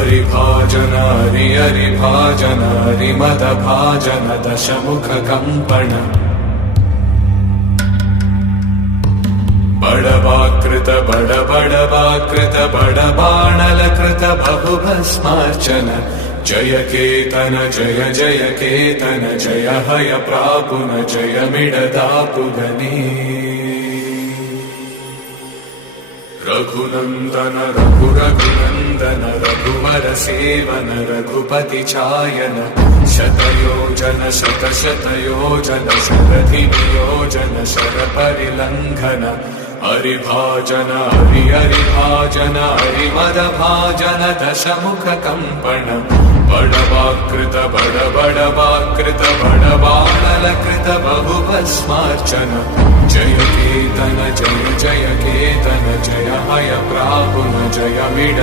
हरिभाजन हरिभाजन हरिमदभाजन दशमुख कंपन बड़वाकृत बड़वाकृत बड़बाणलकृत बहुभस्मार्चन जय केतन जय जय केतन जय हय प्रापुन जय मिडदापुगनी रघुनंदन रघुनंदन रघुवर सेवन रघुपति चायन शतयोजन शतशतयोजन शरधि नियोजन शर परिलंघन हरिभाजन हरिभाजन हरिमदभाजन दशमुख कंपन बड़वाकृत बड़वाकृत बड़बाणलकृत बहुभस्मार्चन जय केतन जय जय केतन जय हय प्रापुन जय मिड